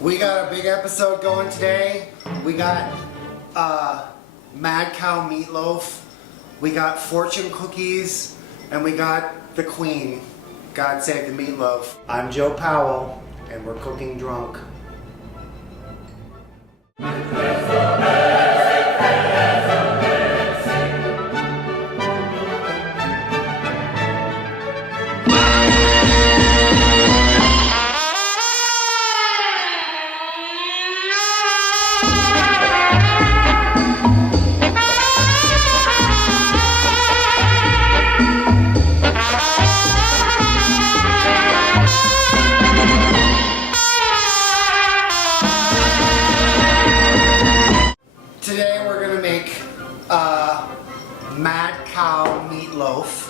We got a big episode going today. We got Mad Cow Meatloaf, we got fortune cookies, and we got the Queen. God save the meatloaf. I'm Joe Powell, and we're cooking drunk. Today we're gonna make Mad Cow Meatloaf.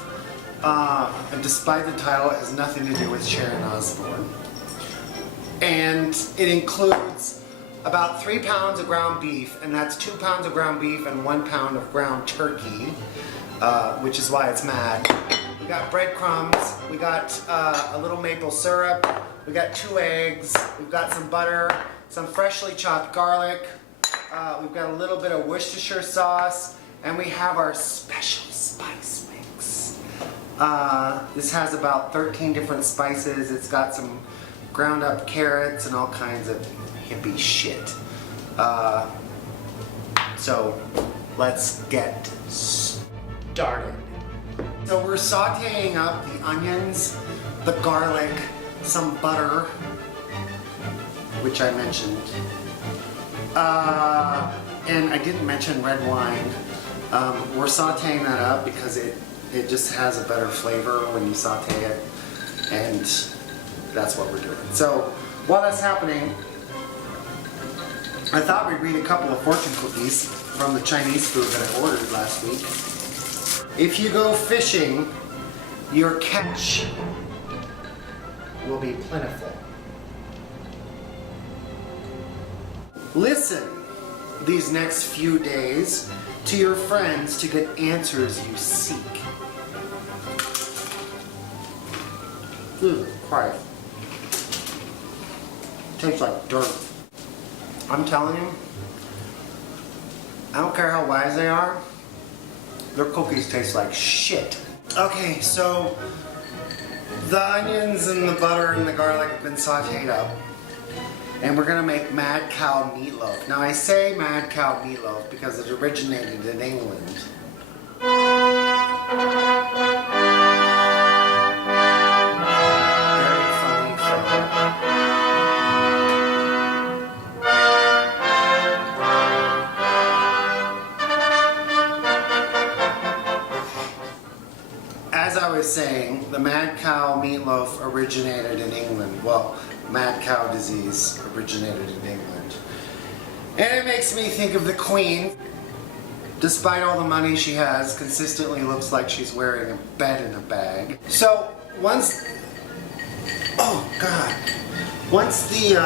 And despite the title, it has nothing to do with Sharon Osbourne. And it includes about 3 pounds of ground beef, and that's 2 pounds of ground beef and 1 pound of ground turkey, which is why it's mad. We got breadcrumbs, we got a little maple syrup, we got 2 eggs, we've got some butter, some freshly chopped garlic, we've got a little bit of Worcestershire sauce, and we have our special spice mix. This has about 13 different spices. It's got some ground up carrots and all kinds of hippie shit. So let's get started. So we're sauteing up the onions, the garlic, some butter, which I mentioned. And I didn't mention red wine. We're sauteing that up because it just has a better flavor when you saute it, and that's what we're doing. So while that's happening, I thought we'd read a couple of fortune cookies from the Chinese food that I ordered last week. If you go fishing, your catch will be plentiful. Listen these next few days to your friends to get answers you seek. Quiet. Tastes like dirt. I'm telling you, I don't care how wise they are, their cookies taste like shit. Okay, so the onions and the butter and the garlic have been sauteed up. And we're gonna make Mad Cow Meatloaf. Now I say Mad Cow Meatloaf because it originated in England. Very funny film. As I was saying, the Mad Cow Meatloaf originated in England. Well, mad cow disease originated in England. And it makes me think of the Queen. Despite all the money she has, consistently looks like she's wearing a bed in a bag. So once, oh God, once the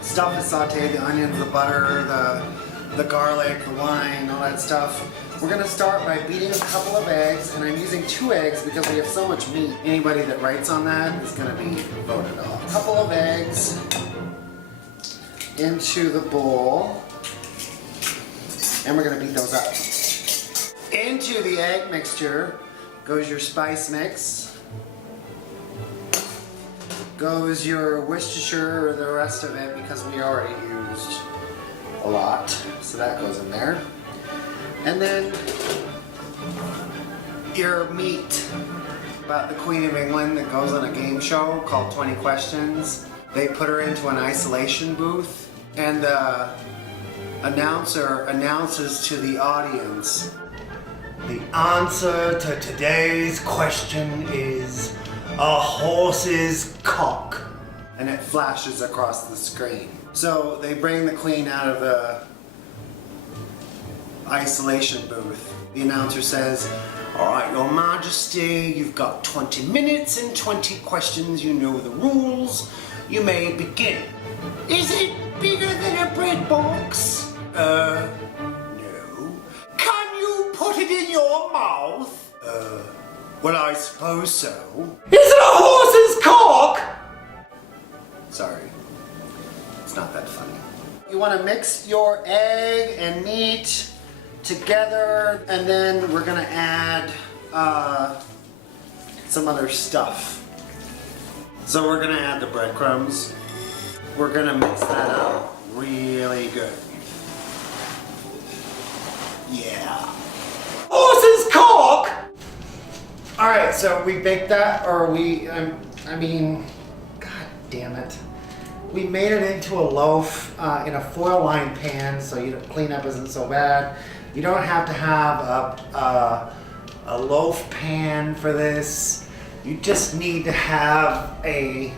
stuff is sauteed, the onions, the butter, the garlic, the wine, all that stuff, we're gonna start by beating a couple of eggs, and I'm using 2 eggs because we have so much meat. Anybody that writes on that is gonna be voted off. A couple of eggs into the bowl, and we're gonna beat those up. Into the egg mixture goes your spice mix, goes your Worcestershire or the rest of it because we already used a lot, so that goes in there. And then your meat. About the Queen of England that goes on a game show called 20 Questions. They put her into an isolation booth, and the announcer announces to the audience, the answer to today's question is a horse's cock. And it flashes across the screen. So they bring the Queen out of the isolation booth. The announcer says, "All right, Your Majesty, you've got 20 minutes and 20 questions. You know the rules. You may begin." "Is it bigger than a bread box?" No. "Can you put it in your mouth?" Well, I suppose so." "Is it a horse's cock?" Sorry. It's not that funny. You want to mix your egg and meat together, and then we're gonna add some other stuff. So we're gonna add the breadcrumbs. We're gonna mix that up really good. Yeah. Horse's cock! Alright, so we baked that, or I mean, god damn it. We made it into a loaf in a foil lined pan, so cleanup isn't so bad. You don't have to have a loaf pan for this. You just need to have a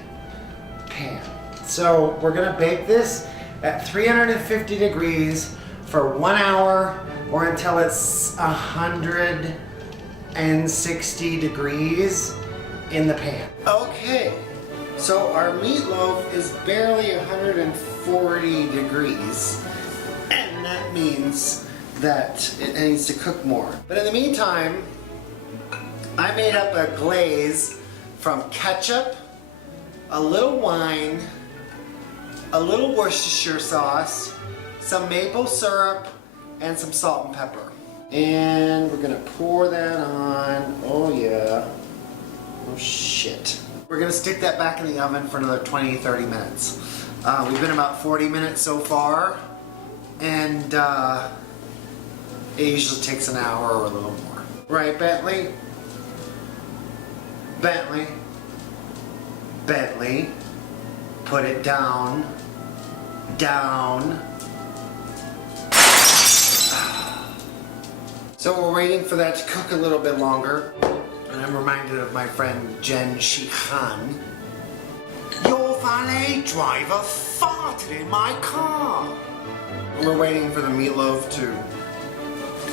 pan. So we're gonna bake this at 350 degrees for 1 hour or until it's 160 degrees in the pan. Okay, so our meatloaf is barely 140 degrees, and that means that it needs to cook more. But in the meantime, I made up a glaze from ketchup, a little wine, a little Worcestershire sauce, some maple syrup, and some salt and pepper. And we're gonna pour that on. Oh yeah. Oh shit. We're gonna stick that back in the oven for another 20-30 minutes. We've been about 40 minutes so far, and it usually takes an hour or a little more. Right, Bentley? Bentley? Bentley? Put it down. Down. So we're waiting for that to cook a little bit longer. And I'm reminded of my friend Jen Sheehan. Your valet driver farted in my car. And we're waiting for the meatloaf to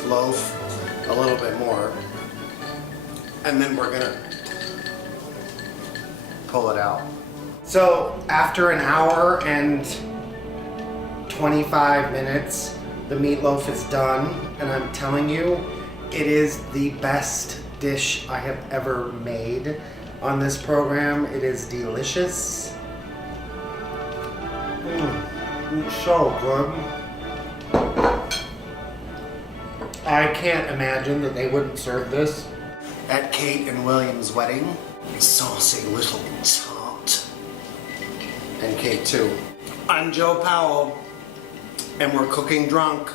loaf a little bit more. And then we're gonna pull it out. So after an hour and 25 minutes, the meatloaf is done, and I'm telling you, it is the best dish I have ever made on this program. It is delicious. It's so good. I can't imagine that they wouldn't serve this at Kate and William's wedding. Saucy little tart. And Kate too. I'm Joe Powell, and we're cooking drunk.